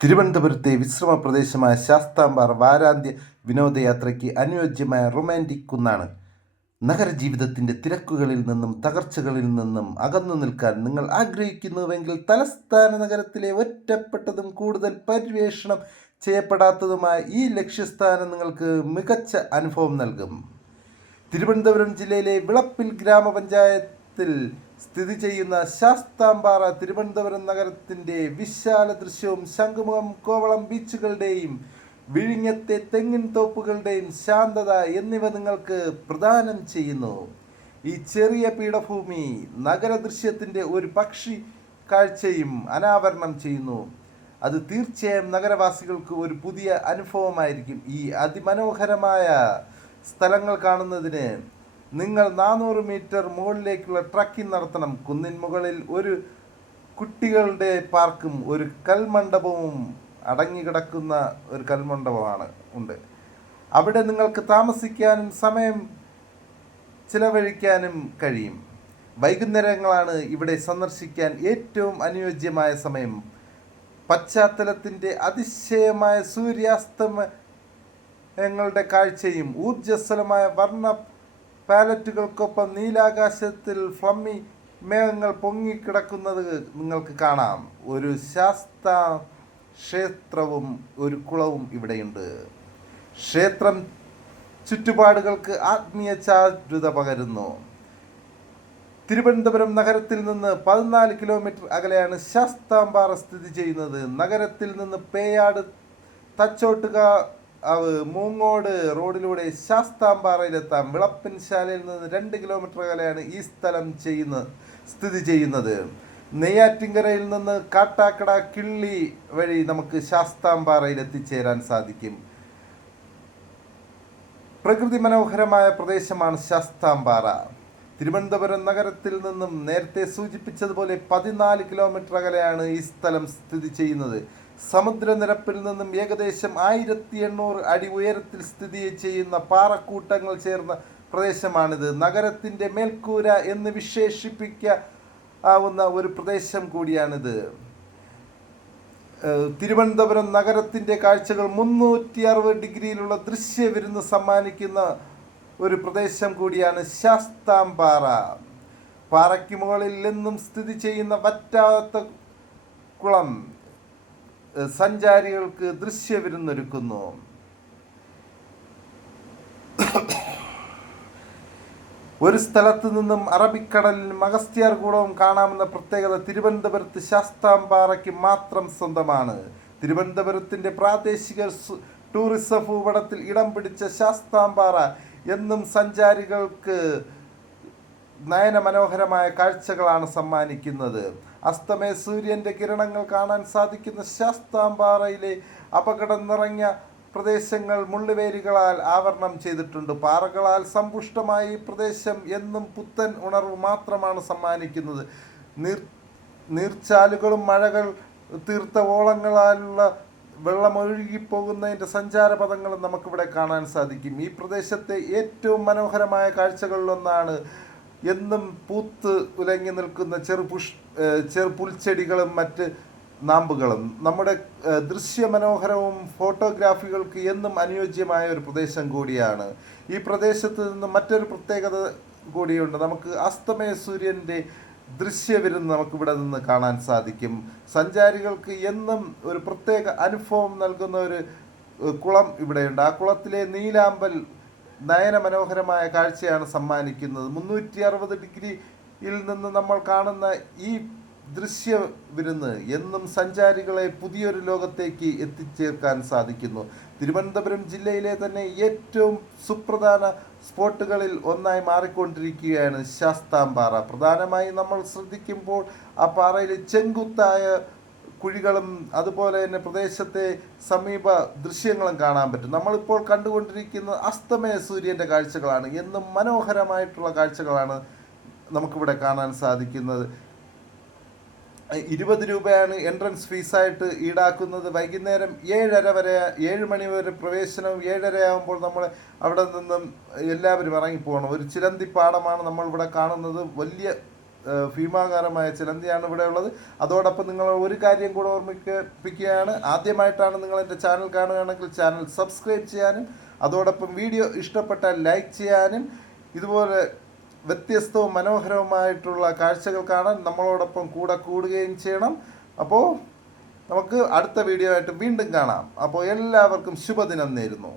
തിരുവനന്തപുരത്തെ വിശ്രമ പ്രദേശമായ ശാസ്താംബാർ വാരാന്ത്യ വിനോദയാത്രയ്ക്ക് അനുയോജ്യമായ റൊമാന്റിക് കുന്നാണ്. നഗരജീവിതത്തിന്റെ തിരക്കുകളിൽ നിന്നും തകർച്ചകളിൽ നിന്നും അകന്നു നിൽക്കാൻ നിങ്ങൾ ആഗ്രഹിക്കുന്നുവെങ്കിൽ തലസ്ഥാന നഗരത്തിലെ ഒറ്റപ്പെട്ടതും കൂടുതൽ പര്യവേഷണം ചെയ്യപ്പെടാത്തതുമായ ഈ ലക്ഷ്യസ്ഥാനം നിങ്ങൾക്ക് മികച്ച അനുഭവം നൽകും. തിരുവനന്തപുരം ജില്ലയിലെ വിളപ്പിൽ ഗ്രാമപഞ്ചായത്തിൽ സ്ഥിതി ചെയ്യുന്ന ശാസ്താംപാറ തിരുവനന്തപുരം നഗരത്തിന്റെ വിശാല ദൃശ്യവും ശംഖുമുഖം കോവളം ബീച്ചുകളുടെയും വിഴിഞ്ഞത്തെ തെങ്ങിൻ തോപ്പുകളുടെയും ശാന്തത എന്നിവ നിങ്ങൾക്ക് പ്രദാനം ചെയ്യുന്നു. ഈ ചെറിയ പീഠഭൂമി നഗരദൃശ്യത്തിന്റെ ഒരു പക്ഷി കാഴ്ചയും അനാവരണം ചെയ്യുന്നു. അത് തീർച്ചയായും നഗരവാസികൾക്ക് ഒരു പുതിയ അനുഭവമായിരിക്കും. ഈ അതിമനോഹരമായ സ്ഥലങ്ങൾ കാണുന്നതിന് നിങ്ങൾ നാനൂറ് മീറ്റർ മുകളിലേക്കുള്ള ട്രക്കിംഗ് നടത്തണം. കുന്നിൻ മുകളിൽ ഒരു കുട്ടികളുടെ പാർക്കും ഒരു കൽമണ്ഡപവും അടങ്ങിക്കിടക്കുന്ന ഒരു കൽമണ്ഡപമാണ് ഉണ്ട്. അവിടെ നിങ്ങൾക്ക് താമസിക്കാനും സമയം ചിലവഴിക്കാനും കഴിയും. വൈകുന്നേരങ്ങളാണ് ഇവിടെ സന്ദർശിക്കാൻ ഏറ്റവും അനുയോജ്യമായ സമയം. പശ്ചാത്തലത്തിന്റെ അതിശയമായ സൂര്യാസ്തമയങ്ങളുടെ കാഴ്ചയും ഊർജസ്വലമായ വർണ പാലറ്റുകൾക്കൊപ്പം നീലാകാശത്തിൽ ഫ്ലമ്മി മേഘങ്ങൾ പൊങ്ങിക്കിടക്കുന്നത് നിങ്ങൾക്ക് കാണാം. ഒരു ശാസ്ത ക്ഷേത്രവും ഒരു കുളവും ഇവിടെയുണ്ട്. ക്ഷേത്രം ചുറ്റുപാടുകൾക്ക് ആത്മീയ ചാരുത പകരുന്നു. തിരുവനന്തപുരം നഗരത്തിൽ നിന്ന് പതിനാല് കിലോമീറ്റർ അകലെയാണ് ശാസ്താംപാറ സ്ഥിതി ചെയ്യുന്നത്. നഗരത്തിൽ നിന്ന് പേയാട് തച്ചോട്ടുകാവ് മൂങ്ങോട് റോഡിലൂടെ ശാസ്താംപാറയിലെത്താം. വിളപ്പൻ ശാലയിൽ നിന്ന് രണ്ട് കിലോമീറ്റർ അകലെയാണ് ഈ സ്ഥലം ചെയ്യുന്ന സ്ഥിതി ചെയ്യുന്നത്. നെയ്യാറ്റിങ്കരയിൽ നിന്ന് കാട്ടാക്കട കിള്ളി വഴി നമുക്ക് ശാസ്താംപാറയിൽ എത്തിച്ചേരാൻ സാധിക്കും. പ്രകൃതി മനോഹരമായ പ്രദേശമാണ് ശാസ്താംപാറ. തിരുവനന്തപുരം നഗരത്തിൽ നിന്നും നേരത്തെ സൂചിപ്പിച്ചതുപോലെ പതിനാല് കിലോമീറ്റർ അകലെയാണ് ഈ സ്ഥലം സ്ഥിതി ചെയ്യുന്നത്. സമുദ്രനിരപ്പിൽ നിന്നും ഏകദേശം ആയിരത്തി എണ്ണൂറ് അടി ഉയരത്തിൽ സ്ഥിതി ചെയ്യുന്ന പാറക്കൂട്ടങ്ങൾ ചേർന്ന പ്രദേശമാണിത്. നഗരത്തിന്റെ മേൽക്കൂര എന്ന് വിശേഷിപ്പിക്കാവുന്ന ഒരു പ്രദേശം കൂടിയാണിത്. തിരുവനന്തപുരം നഗരത്തിന്റെ കാഴ്ചകൾ മുന്നൂറ്റി അറുപത് ഡിഗ്രിയിലുള്ള ദൃശ്യവിരുന്ന് സമ്മാനിക്കുന്ന ഒരു പ്രദേശം കൂടിയാണ് ശാസ്താംപാറ. പാറയ്ക്ക് മുകളിൽ നിന്നും സ്ഥിതി ചെയ്യുന്ന വറ്റാത്ത കുളം സഞ്ചാരികൾക്ക് ദൃശ്യവിരുന്നൊരുക്കുന്നു. ഒരു സ്ഥലത്ത് നിന്നും അറബിക്കടലിനും അഗസ്ത്യാർ കൂടവും കാണാമെന്ന പ്രത്യേകത തിരുവനന്തപുരത്ത് ശാസ്താംപാറയ്ക്ക് മാത്രം സ്വന്തമാണ്. തിരുവനന്തപുരത്തിന്റെ പ്രാദേശിക ടൂറിസം ഭൂപടത്തിൽ ഇടം പിടിച്ച ശാസ്താംപാറ എന്നും സഞ്ചാരികൾക്ക് നയന മനോഹരമായ കാഴ്ചകളാണ് സമ്മാനിക്കുന്നത്. അസ്തമയ സൂര്യന്റെ കിരണങ്ങൾ കാണാൻ സാധിക്കുന്ന ശാസ്താംപാറയിലെ അപകടം നിറഞ്ഞ പ്രദേശങ്ങൾ മുള്ളുവേരുകളാൽ ആവരണം ചെയ്തിട്ടുണ്ട്. പാറകളാൽ സമ്പുഷ്ടമായ ഈ പ്രദേശം എന്നും പുത്തൻ ഉണർവ് മാത്രമാണ് സമ്മാനിക്കുന്നത്. നീർ നീർച്ചാലുകളും മഴകൾ തീർത്ത ഓളങ്ങളാലുള്ള വെള്ളമൊഴുകിപ്പോകുന്നതിന്റെ സഞ്ചാരപഥങ്ങളും നമുക്കിവിടെ കാണാൻ സാധിക്കും. ഈ പ്രദേശത്തെ ഏറ്റവും മനോഹരമായ കാഴ്ചകളിലൊന്നാണ് എന്നും പൂത്ത് ഉലങ്ങി നിൽക്കുന്ന ചെറുപുഷ് ചെറു ചെറുപുൽച്ചെടികളും മറ്റ് നാമ്പുകളും. നമ്മുടെ ദൃശ്യ ദൃശ്യമനോഹരവും ഫോട്ടോഗ്രാഫികൾക്ക് എന്നും അനുയോജ്യമായ ഒരു പ്രദേശം കൂടിയാണ്. ഈ പ്രദേശത്ത് നിന്ന് മറ്റൊരു പ്രത്യേകത കൂടിയുണ്ട്. നമുക്ക് അസ്തമയ സൂര്യന്റെ ദൃശ്യവിരുന്ന് നമുക്കിവിടെ നിന്ന് കാണാൻ സാധിക്കും. സഞ്ചാരികൾക്ക് എന്നും ഒരു പ്രത്യേക അനുഭവം നൽകുന്ന ഒരു കുളം ഇവിടെയുണ്ട്. ആ കുളത്തിലെ നീലാമ്പൽ നയന മനോഹരമായ കാഴ്ചയാണ് സമ്മാനിക്കുന്നത്. മുന്നൂറ്റി അറുപത് ഡിഗ്രിയിൽ നിന്ന് നമ്മൾ കാണുന്ന ഈ ദൃശ്യ വിരുന്ന് എന്നും സഞ്ചാരികളെ പുതിയൊരു ലോകത്തേക്ക് എത്തിച്ചേർക്കാൻ സാധിക്കുന്നു. തിരുവനന്തപുരം ജില്ലയിലെ തന്നെ ഏറ്റവും സുപ്രധാന സ്പോട്ടുകളിൽ ഒന്നായി മാറിക്കൊണ്ടിരിക്കുകയാണ് ശാസ്താംപാറ. പ്രധാനമായും നമ്മൾ ശ്രദ്ധിക്കുമ്പോൾ ആ പാറയിൽ ചെങ്കുത്തായ കുഴികളും അതുപോലെ തന്നെ പ്രദേശത്തെ സമീപ ദൃശ്യങ്ങളും കാണാൻ പറ്റും. നമ്മളിപ്പോൾ കണ്ടുകൊണ്ടിരിക്കുന്ന അസ്തമയ സൂര്യന്റെ കാഴ്ചകളാണ്. എന്നും മനോഹരമായിട്ടുള്ള കാഴ്ചകളാണ് നമുക്കിവിടെ കാണാൻ സാധിക്കുന്നത്. ഇരുപത് രൂപയാണ് എൻട്രൻസ് ഫീസായിട്ട് ഈടാക്കുന്നത്. വൈകുന്നേരം ഏഴര വരെ ഏഴ് മണി വരെ പ്രവേശനവും ഏഴര ആകുമ്പോൾ നമ്മൾ അവിടെ നിന്നും എല്ലാവരും ഇറങ്ങിപ്പോകണം ഒരു ചിലന്തി പാടമാണ് നമ്മൾ ഇവിടെ കാണുന്നത്. വലിയ ഭീമാകാരമായ ചിലന്തിയാണ് ഇവിടെ ഉള്ളത്. അതോടൊപ്പം നിങ്ങൾ ഒരു കാര്യം കൂടെ ഓർമ്മിപ്പിക്കുകയാണ്. ആദ്യമായിട്ടാണ് നിങ്ങൾ എന്റെ ചാനൽ കാണുകയാണെങ്കിൽ ചാനൽ സബ്സ്ക്രൈബ് ചെയ്യാനും അതോടൊപ്പം വീഡിയോ ഇഷ്ടപ്പെട്ടാൽ ലൈക്ക് ചെയ്യാനും ഇതുപോലെ വ്യത്യസ്തവും മനോഹരവുമായിട്ടുള്ള കാഴ്ചകൾ കാണാൻ നമ്മളോടൊപ്പം കൂടെ കൂടുകയും ചെയ്യണം. അപ്പോൾ നമുക്ക് അടുത്ത വീഡിയോ ആയിട്ട് വീണ്ടും കാണാം. അപ്പോൾ എല്ലാവർക്കും ശുഭദിനം നേരുന്നു.